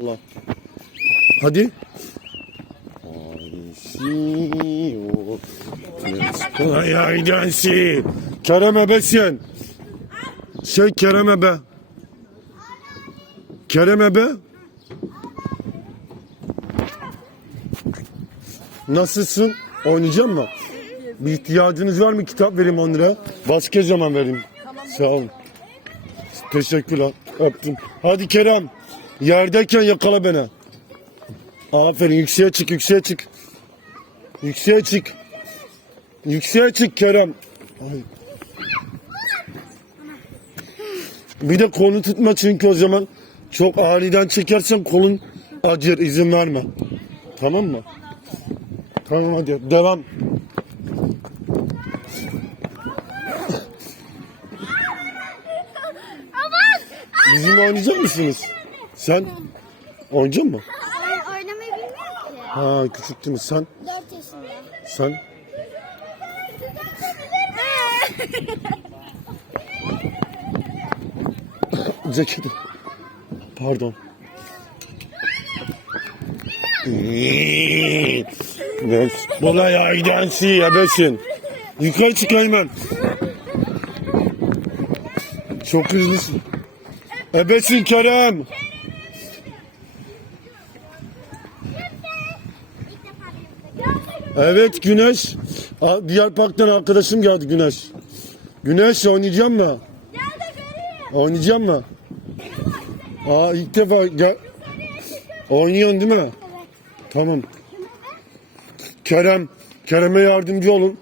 Allah. Hadi. Kolay aydansi. Kerem ebesin. Şey Kerem ebe. Kerem ebe. Nasılsın? Oynayacak mı? Bir ihtiyacınız var mı? Kitap vereyim 10 lira. Başka zaman vereyim. Sağ olun. Teşekkürler. Öptüm. Hadi Kerem. Yerdeyken yakala beni. Aferin. Yükseğe çık, yükseğe çık. Yükseğe çık. Yükseğe çık Kerem. Ay. Bir de kolu tutma çünkü o zaman çok aniden çekersen kolun acır. izin verme. Tamam mı? Tamam hadi. Devam. Bizimle oynayacak mısınız? Sen oynayacak mısın? Ben oynamayı bilmiyorum ki. Ha küçüktün sen. 4 yaşında. Sen. Ceketi. Pardon. Evet. Kolay aydansi ebesin. Yukarı çık hemen. Çok hızlısın. Ebesin Kerem. Evet Güneş. Diğer parktan arkadaşım geldi Güneş. Güneş oynayacak mı? Oynayacak mı? Aa ilk defa gel. Oynuyorsun değil mi? Tamam. Kerem, Kerem'e yardımcı olun.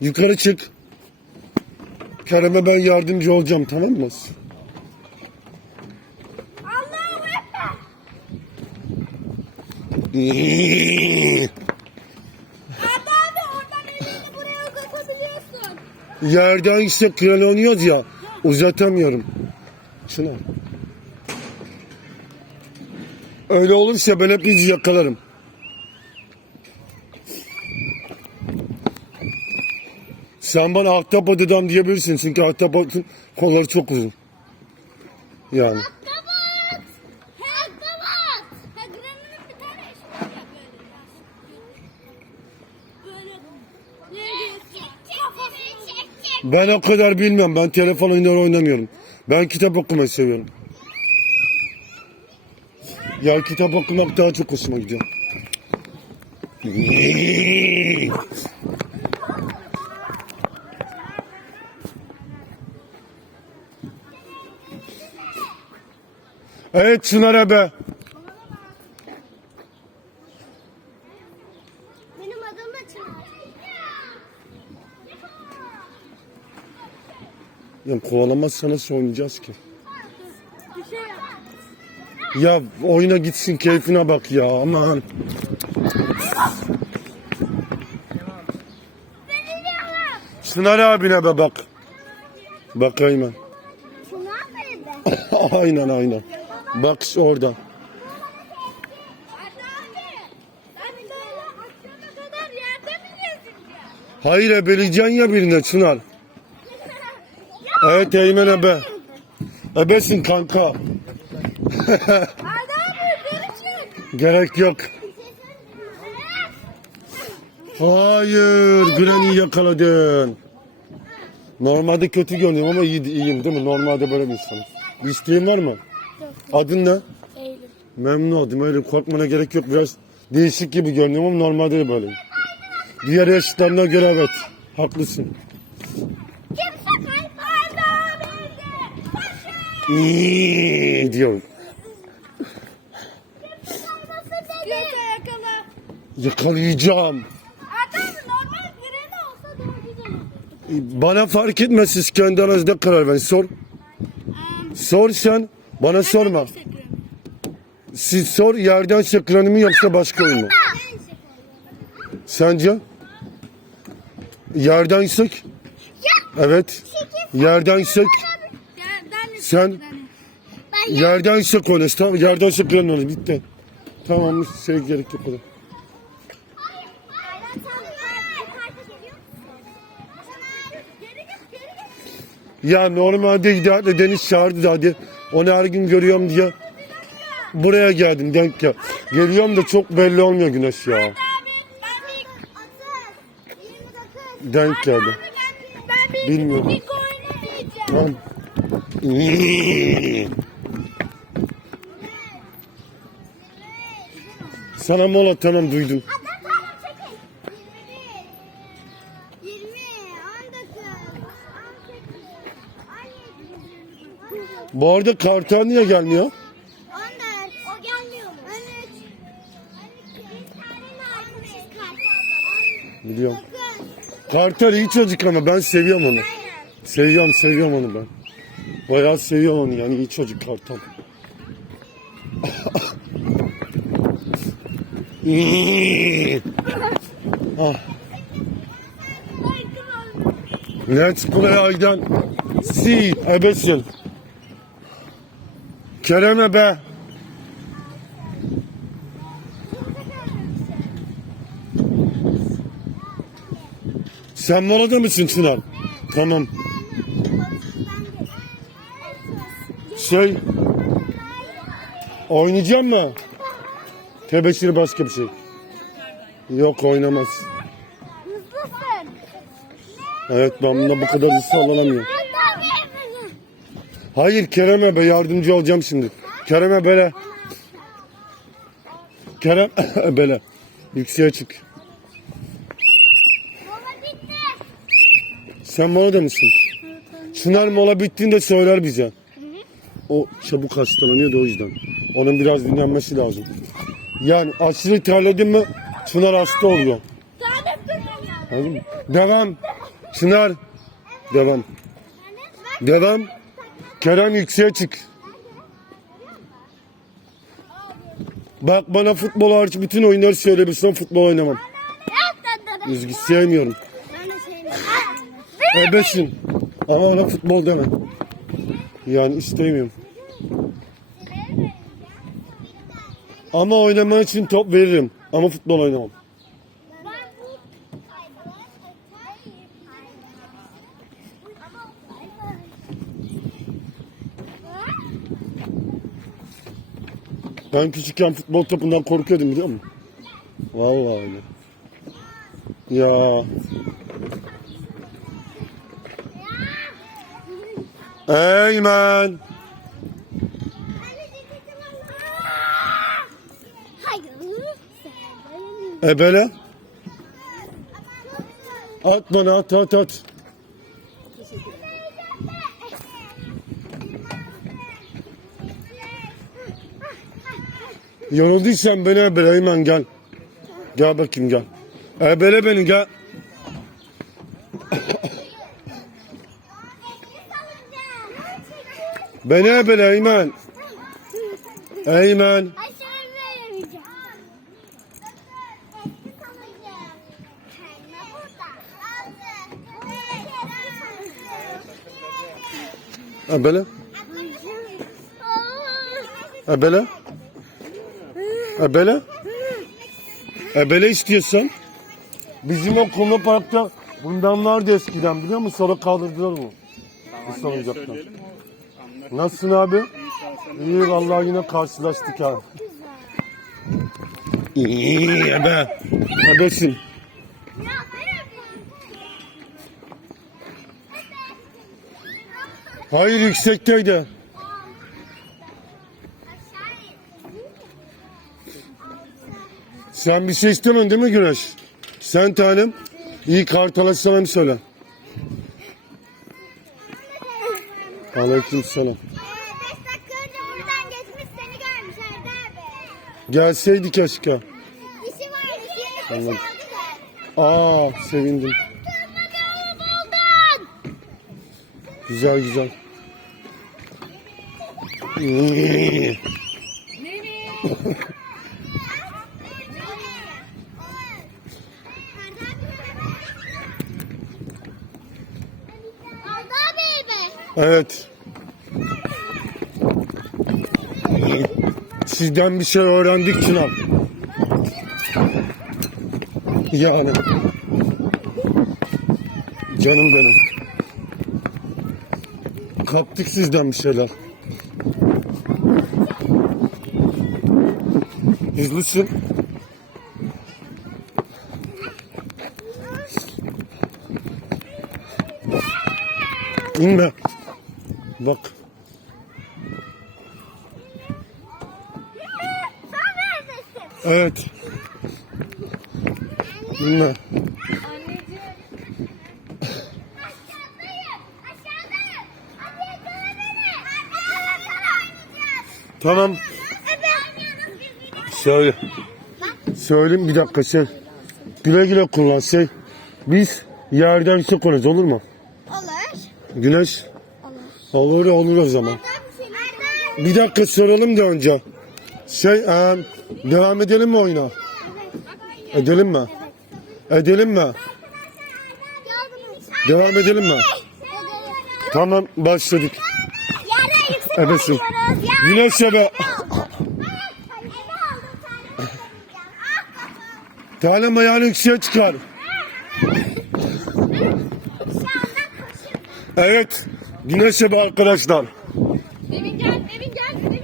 Yukarı çık. Kerem'e ben yardımcı olacağım tamam mı? Yerden işte kral oynuyoruz ya. Uzatamıyorum. Şuna. Öyle olursa ben hepinizi yakalarım. Sen bana ahtapot adam diyebilirsin çünkü ahtapotun kolları çok uzun. Yani. Attabat. He attabat. He Granny'nin bir tane eşi var ya böyle. Böyle. Ne diyorsun? Kafasını çek çek. Ben o kadar bilmiyorum. Ben telefon oyunları oynamıyorum. Ben kitap okumayı seviyorum. Ya kitap okumak daha çok hoşuma gidiyor. Evet Çınar Ebe. Benim adım da Çınar. Ya kovalamazsa nasıl oynayacağız ki? Şey. Ya oyuna gitsin keyfine bak ya aman. Çınar abine be bak. Bakayım ben. Aynen aynen. Bak orada. Hayır ebeleyeceksin ya birine Çınar. Evet Eymen ebe. Ebesin kanka. Gerek yok. Hayır, Granny'i yakaladın. Normalde kötü görünüyorum ama iyi, iyiyim değil mi? Normalde böyle bir insanım. Bir isteğin var mı? Adın ne? Eylül. Memnun oldum. Öyle korkmana gerek yok. Biraz değişik gibi görünüyorum ama normalde de böyleyim. Diğer yaşlarına göre evet. Haklısın. Kimse kayıp Arda abi. Paşa. İyi diyorum. Göze yakala. Yakalayacağım. Abi normal birine olsa daha güzel olur. Bana fark etmez siz kendi aranızda karar verin. Sor. Sor sen. Bana sorma. Siz sor yerden şakranı mı yoksa başka oyun mu? Sence? Yerden sök. Evet. Yerden sök. Sen Ben yerden sök onu. Tamam. Yerden şakranı onu. Bitti. Tamam. Şey gerek yok. geliyor musun? Geri git geri git. Ya normalde İdeal'le Deniz çağırdı da hadi Onu her gün görüyorum diye buraya geldim denk gel. Geliyorum da çok belli olmuyor güneş ya. Abi ben bir 30 29 Denk geldi. Ben, ben bir Bilmiyorum. Tamam. Sana mola tamam duydum. Adam tamam çekil. 21 20 19 18 17 Bu arada kartal niye gelmiyor? 14 O gelmiyor mu? 13 12 Bir tane narkotik kartal Biliyorum. 9 Kartal iyi çocuk ama ben seviyorum onu. Seviyorum seviyorum onu ben. Bayağı seviyorum onu yani iyi çocuk kartal. ah. Let's play Aydan. Si, ebesin. Kerem'e be. Sen molada mısın Çınar? Tamam. Şey, oynayacak mı? Tebeşir başka bir şey. Yok oynamaz. Hızlısın. Evet ben buna bu kadar hızlı bir Hayır Kerem'e be yardımcı olacağım şimdi. Kerem'e böyle. Kerem böyle. Yükseğe çık. Sen molada mısın? Çınar mola bittiğinde söyler bize. O çabuk hastalanıyor da o yüzden. Onun biraz dinlenmesi lazım. Yani aşırı terledin mi Çınar hasta oluyor. Anladın mı? Devam. Çınar. Devam. Devam. Kerem yükseğe çık. Bak bana futbol hariç bütün oyunları söyle bir son futbol oynamam. Üzgü sevmiyorum. Ebesin. Ama ona futbol deme. Yani istemiyorum. Ama oynamak için top veririm. Ama futbol oynamam. Ben küçükken futbol topundan korkuyordum biliyor musun? Vallahi öyle. Ya. Eymen. Ebele. At bana at at at. Yorulduysan beni ebele Eymen gel. Gel bakayım gel. Ebele beni gel. Beni ebele Eymen. Eymen. Salıncağım. Kendine burada. Aldı. Ebele. Ebele. Ebele. Ebele istiyorsan. Bizim o kumlu parkta bundan vardı eskiden biliyor musun? Sonra kaldırdılar mı? Bu salıncaktan. Nasılsın abi? İyi vallahi yine karşılaştık ha. İyi ebe. Ebesin. Hayır yüksekteydi. Sen bir şey istemedin değil mi Güneş? Sen tanem. İyi kartala selam söyle. Erdi abi. Gelseydi keşke. İşi Anladım. Aa sevindim. Güzel güzel. İyi. Evet. Sizden bir şey öğrendik Çınar. Yani. Canım benim. Kaptık sizden bir şeyler. Hızlısın. İnme. Bak. Sen? Evet. Oynayacağız. Tamam. Söyle. Söyleyeyim bir dakika şey. Güle güle kullan şey. Biz yerden su koyarız olur mu? Olur. Güneş. Olur. Olur o zaman. Bir dakika soralım da önce. Şey e, devam edelim mi oyuna? Edelim mi? Edelim mi? Devam edelim mi? Tamam başladık. Yerden yüksek Ebesin. oynuyoruz. Ya. Güneş ebe. Tanem ayağını yükseğe çıkar. Evet. Güneş ebe arkadaşlar. Evin gel, evin gel, evin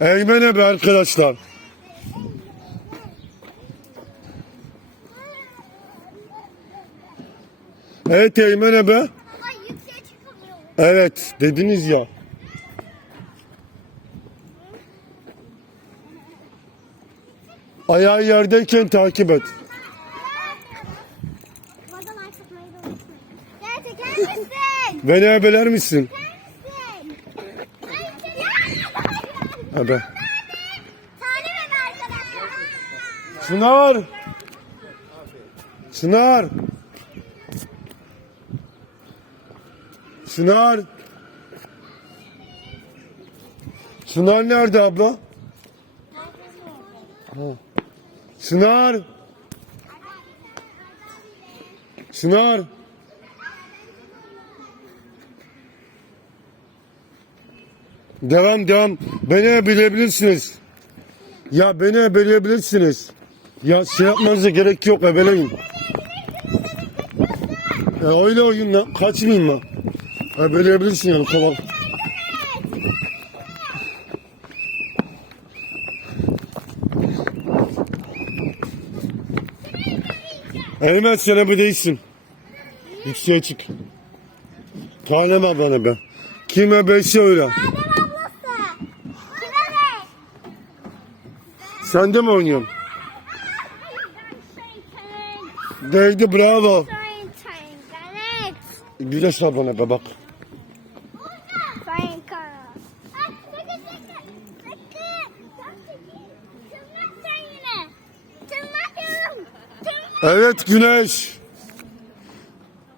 gel. Eymen ebe arkadaşlar. Evet Eymen çıkamıyorum. Evet dediniz ya. Ayağı yerdeyken takip et. Beni ebeler misin? Arkadaşlar. Çınar. Çınar. Çınar. Çınar nerede abla? Çınar. Çınar. Devam devam. Beni bilebilirsiniz. Ya beni ebeleyebilirsiniz. Ya şey yapmanıza gerek yok ebeleyin. Ya öyle oyunla kaçmayayım mı? Ebeleyebilirsin yani kolay. Elime ebe değilsin. Yükseğe çık. Tanem ablana be. Kim ebeyse öyle. Adem ablası. Kime ne? Sen de mi oynuyorsun? Değdi bravo. Ablana be bak. Evet Güneş.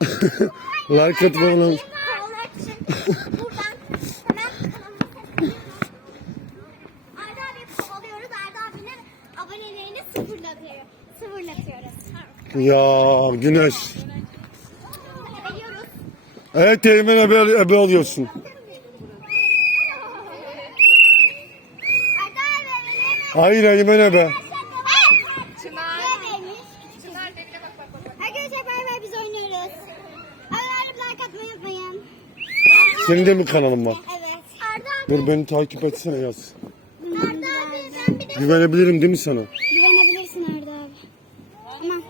like atma oğlum. Ya Güneş. Evet Eymen ebe, ebe öyle Hayır Eymen ebe. Senin de mi kanalın var? Evet. Dur beni takip etsene yaz. Arda abi ben bir de Güvenebilirim değil mi sana? güvenebilirsin Arda abi. Tamam.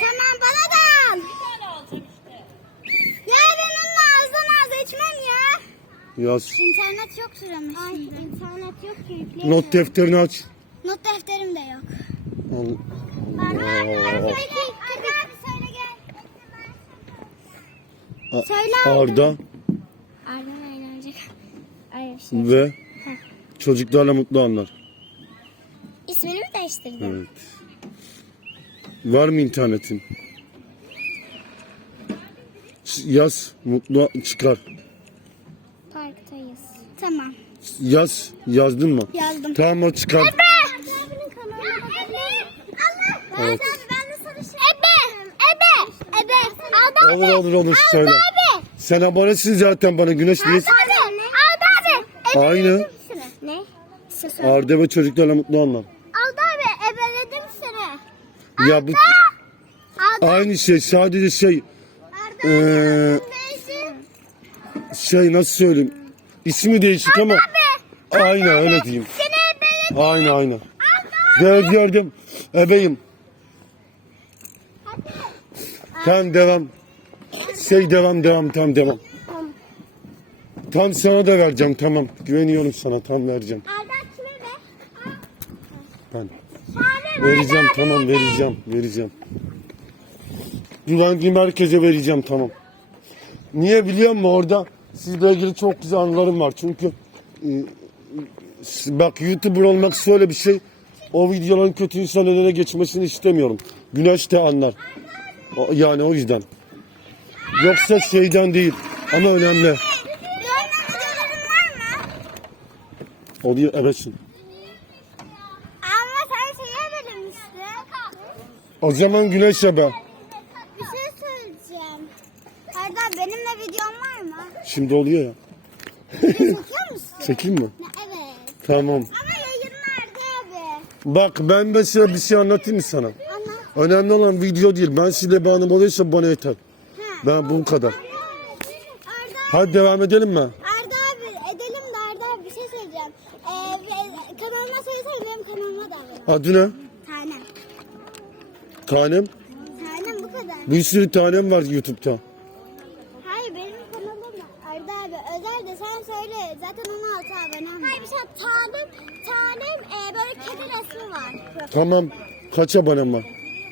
Tamam bana da al. Ya ben onunla ağızdan ağza içmem ya. Yaz. İnternet yoktur ama Ay internet yok ki yükleyemiyorum. Not defterini aç. Not defterim de yok. Al. Arda abi Arda abi söyle gel. A- Söyle Arda Arda eğlenecek. Öyle bir şey. ve çocuklarla mutlu anlar. İsmini mi değiştirdin? Evet. Var mı internetin? Ç- Yaz mutlu çıkar. Parktayız. Tamam. Yaz yazdın mı? Yazdım. Tamam o çıkar. Ebe! Allah! Evet. Ebe! Ebe! Ebe! Arda Olur olur olur söyle. abi! Sen abonesin zaten bana güneş niye? Abi! Arda abi! Aynı. Ne? Arda ve çocuklarla mutlu anlar. Arda abi ebeledim seni. Ya bu Arda! aynı şey sadece şey Arda Ee! Neyse. şey nasıl söyleyeyim? İsmi değişik ama! Aynen öyle diyeyim. Aynen aynen. Gördüm gördüm. Ebeyim. Tamam devam. Şey devam devam tam devam. Tam sana da vereceğim tamam. Güveniyorum sana tam vereceğim. Ben. Vereceğim tamam vereceğim vereceğim. Güvendiğim herkese vereceğim tamam. Niye biliyor musun orada sizle ilgili çok güzel anılarım var. Çünkü e, bak YouTuber olmak şöyle bir şey. O videoların kötü insan eline geçmesini istemiyorum. Güneş de anlar. O- Yani o yüzden. Yoksa şeyden değil. Ama önemli. Oluyor evetsin. Ama sen şeye verilmiştin. O zaman güneşe be. Bir şey söyleyeceğim. Arda benimle videom var mı? Şimdi oluyor ya. Çekiyor musun? Çekeyim mi? Tamam. Ama yayınlarda abi. Bak ben mesela bir şey anlatayım mı sana? Ana. Önemli olan video değil. Ben size bağım oluyorsa bana yeter. Ha. Ben bu kadar. Hadi devam edelim mi? Arda abi edelim de Arda abi bir şey söyleyeceğim. Ee, kanalıma söylesene benim kanalıma da. Adı ne? Tanem. Tanem. Tanem bu kadar. Bir sürü tanem var YouTube'da. Tamam. Kaç abonem var?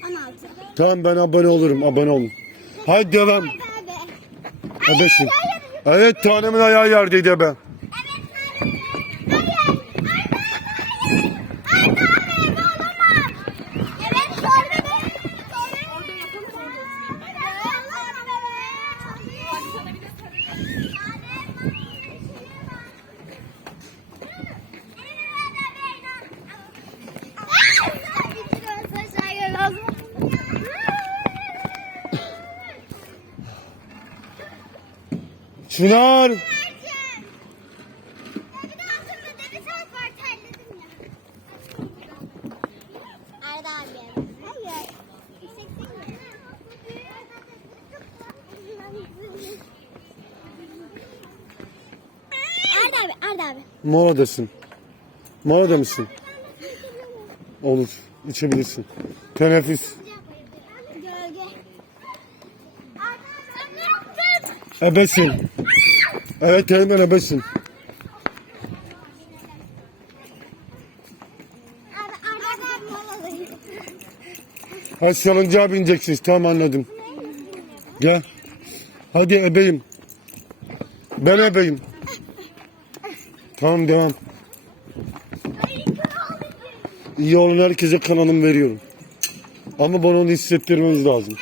16. Tamam ben abone olurum. Abone olun. Hadi devam. Abi. Ebesin. Evet tanemin ayağı yerdeydi be. Evet tanem. Hayır. Arda abi. Arda abi ebe olamaz. Evet sordu be. Orada yapamam. Çınar. Abi. Moladasın. Molada mısın? Olur. İçebilirsin. Teneffüs. Gölge. Ebesin. Evet hemen ebesin. Hadi salıncağa bineceksiniz. Tamam anladım. Gel. Hadi ebeyim. Ben ebeyim. Tamam devam. İyi olun herkese kanalımı veriyorum. Ama bana onu hissettirmeniz lazım.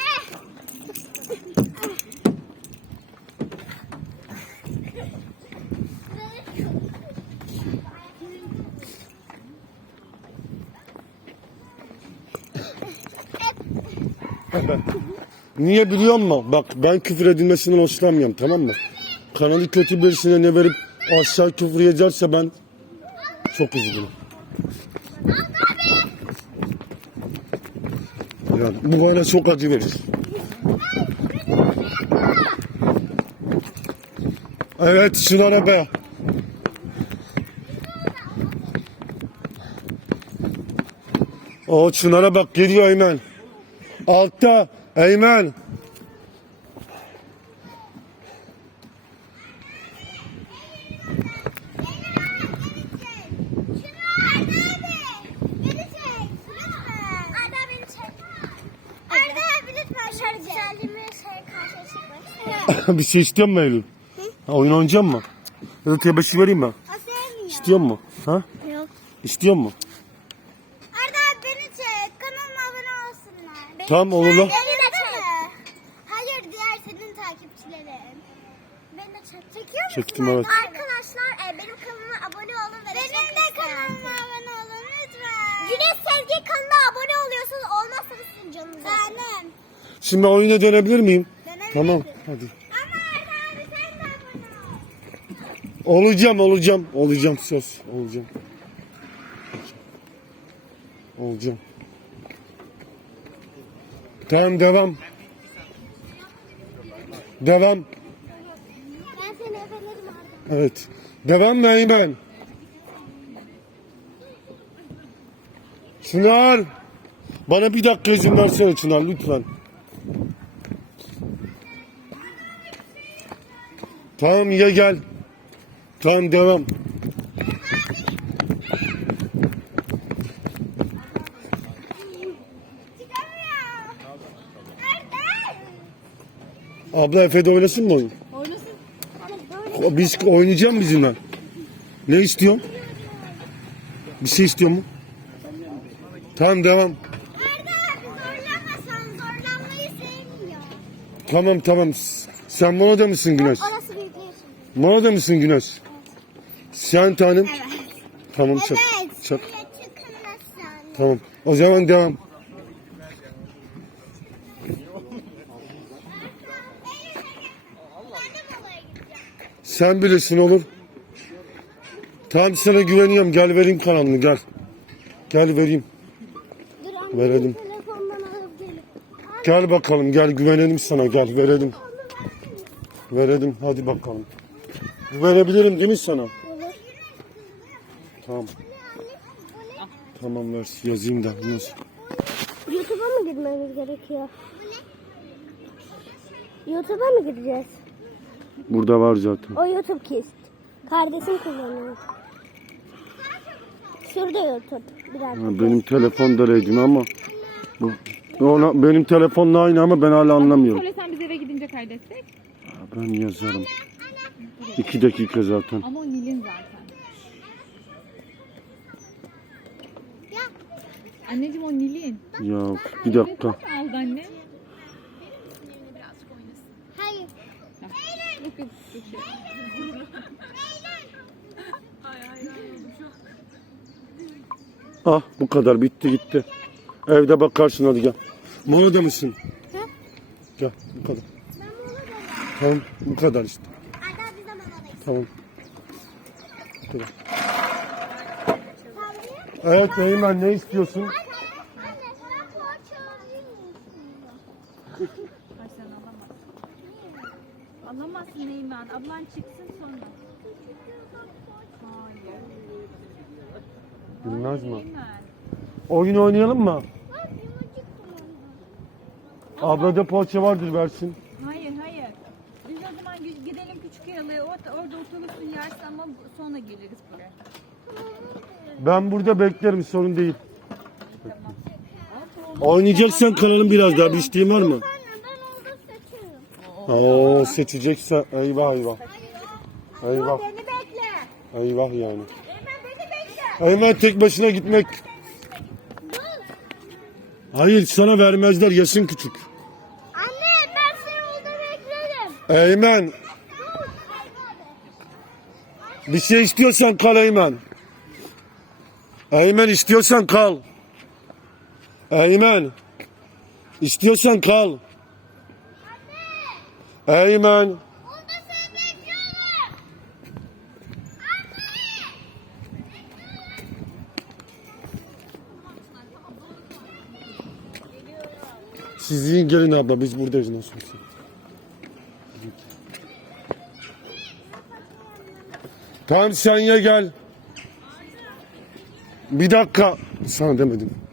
Niye biliyor musun? Bak ben küfür edilmesinden hoşlanmıyorum tamam mı? Kanalı kötü birisine ne verip aşağı küfür yiyecekse ben çok üzgünüm. Yani bu bana çok acı verir. Evet şunlara be. O Çınar'a bak geliyor Eymen. Altta Eymen. Bir şey istiyor musun Eylül? Ha, oyun oynayacak mı? Ya da tebeşir vereyim mi? İstiyor mu? Ha? Yok. İstiyor mu? Arda abi beni çek. Kanalıma abone olsunlar. Tamam, olur lan. Beni de çek. Hayır diğer senin takipçilerin. Beni de çek. Çekiyor musun? Çektim, evet. Arkadaşlar e, benim kanalıma abone olun ve Benim de kanalıma abone olun lütfen. Güneş Sezgi kanalına abone oluyorsunuz. Olmazsanız sizin canınız. Benim. Şimdi oyuna dönebilir miyim? Dönebilirsin. Tamam hadi. Ama abi sen de abone ol. Olacağım olacağım. Olacağım söz. Olacağım. Olacağım. Tamam devam. Devam. Evet. Devam Neymen. Çınar. Bana bir dakika izin versene Çınar lütfen. Tamam ya gel. Tamam devam. Abla Efe'de oynasın mı oyun? Biz oynayacağım bizimle. Ne istiyorsun? Bir şey istiyor mu? Tamam devam. Tamam tamam. Sen bana da mısın Güneş? Orası büyük yaşım. Bana da mısın Güneş? Sen tanem. Evet. Tamam çak. Evet. Çak. Tamam. O zaman devam. Ben de babaya gideceğim. Sen bilirsin olur. Tamam sana güveniyorum. Gel vereyim kanalını gel. Gel vereyim. Dur. Verelim. Telefondan alıp gelip. Gel bakalım gel güvenelim sana gel verelim. Verelim hadi bakalım. Verebilirim değil mi sana? Olur. Tamam. Tamam ver yazayım da nasıl? YouTube'a mı gitmemiz gerekiyor? YouTube'a mı gideceğiz? Burada var zaten. O YouTube Kids. Kardeşim kullanıyor. Şurada YouTube. Bir dakika. Ha, benim telefon da Redmi ama bu ona, benim telefonla aynı ama ben hala anlamıyorum. Söylesen biz eve gidince kaydetsek. Ben yazarım. İki dakika zaten. Ama o Nil'in zaten. Anneciğim o Nil'in. Ya bir dakika. Aldı anne. Ah bu kadar bitti gitti. Evde bakarsın hadi gel. Molada mısın? He? Gel bu kadar. Tamam bu kadar işte. Arda bir zaman alayım. Tamam. Bu kadar. Evet Eymen ne istiyorsun? Anne sana poğaça alayım mı? Ay sen alamazsın. Alamazsın Eymen. Ablan çıksın sonra. Hayır. Bilmez mi? Oyun oynayalım mı? Bak yumurcuk. Ablada poğaça vardır versin. Hayır hayır. Biz o zaman gü- gidelim küçük yalıya orada, orada oturursun yersin ama sonra geliriz buraya. Ben burada beklerim sorun değil. Oynayacaksan kalalım biraz daha bir isteğin var mı? Anne ben orada seçiyorum. Oo seçecekse eyvah eyvah. Eyvah Beni bekle. eyvah yani. Eymen beni bekle. Eymen tek başına gitmek. Hayır sana vermezler yaşın küçük. Anne ben seni orada beklerim. Eymen bir şey istiyorsan kal Eymen. Eymen istiyorsan kal. Eymen istiyorsan kal. Eymen siz yiyin gelin abla biz buradayız nasıl olsa. Tamam sen ye gel. Bir dakika. Sana demedim.